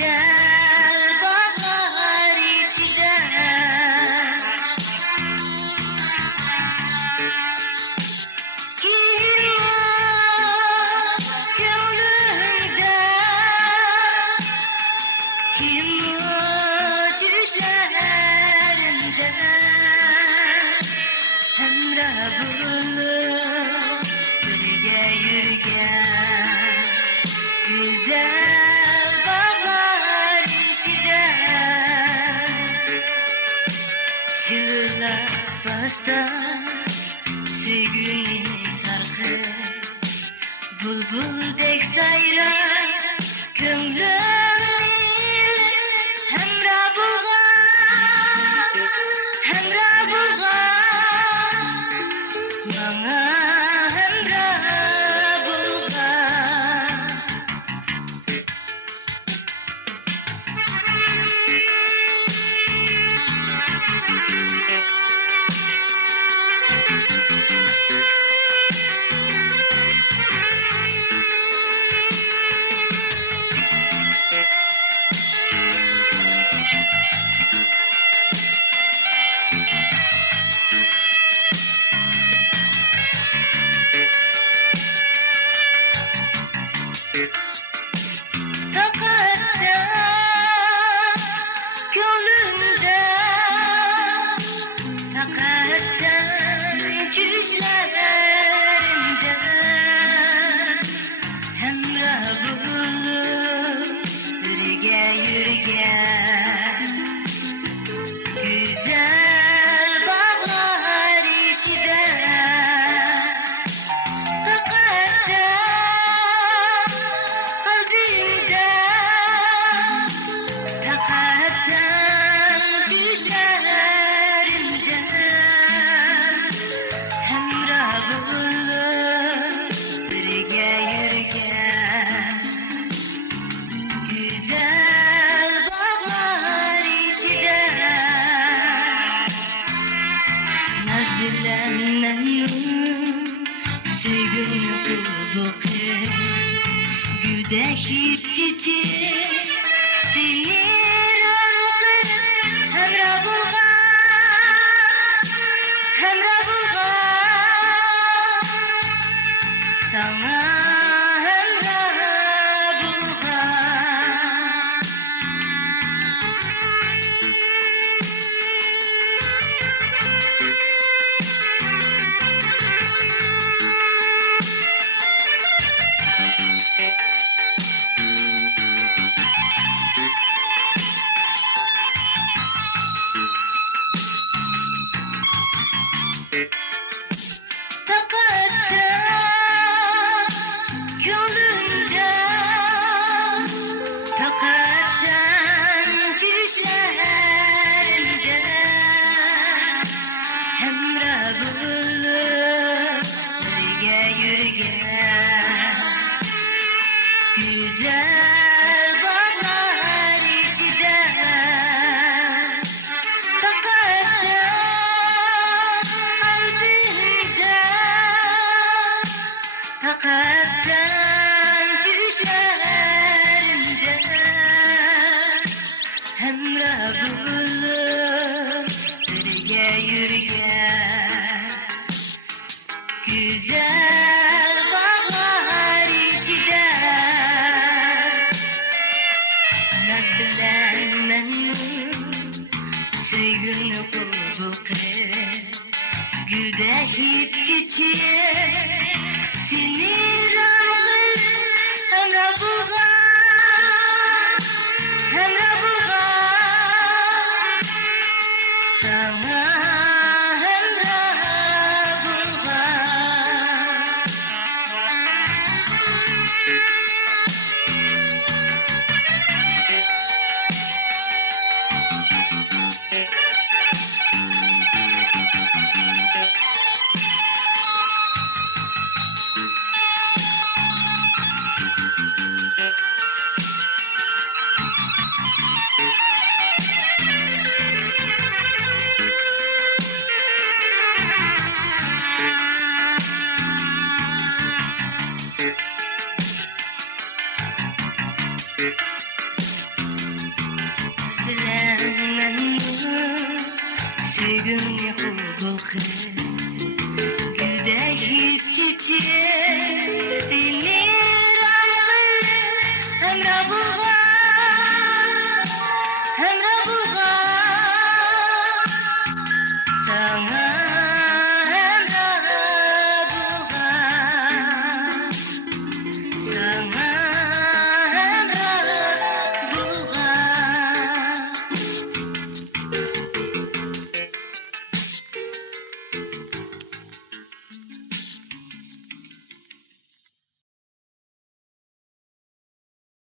güzel bağlar içinde kim var gönlümde, kim var gözlerimde, hemrah bulup yürgen güzel bağlar içinde çığlık basar sevginin sarkı bulbuldek sayrar gönlüm hemrah bulgar hemrah bulgar bana hemrah bulgar. Takat'ta gönlümde, Takat'ta cüzlerimde, hemrah bulup yürgen güzel bağlar içinde Takat'ta kalbimde, Takat'ta gözlerimde, hemrah bulup yürgen güzel bağlar içinde nazlanmanın sevgini bulduk güdeşip çiçek sinir alır hemrah bulgar hemrah bulgar sana hemrah bulgar. Takat'ta gönlümde, Takat'tan cüzlerimde, hemrah bulup yürgen güzel bağlar içinde Takat'ta kalbimde, Takat'tan gözlerimde, hemrah bulup yürgen güzel bağlar içinde nazlanmanın sevgini bulduk güdeşip çiçek sinir alır hemrah bulgar hemrah bulgar sana hemrah bulgar. bilen sevgimni hukuku güldeki çiçeği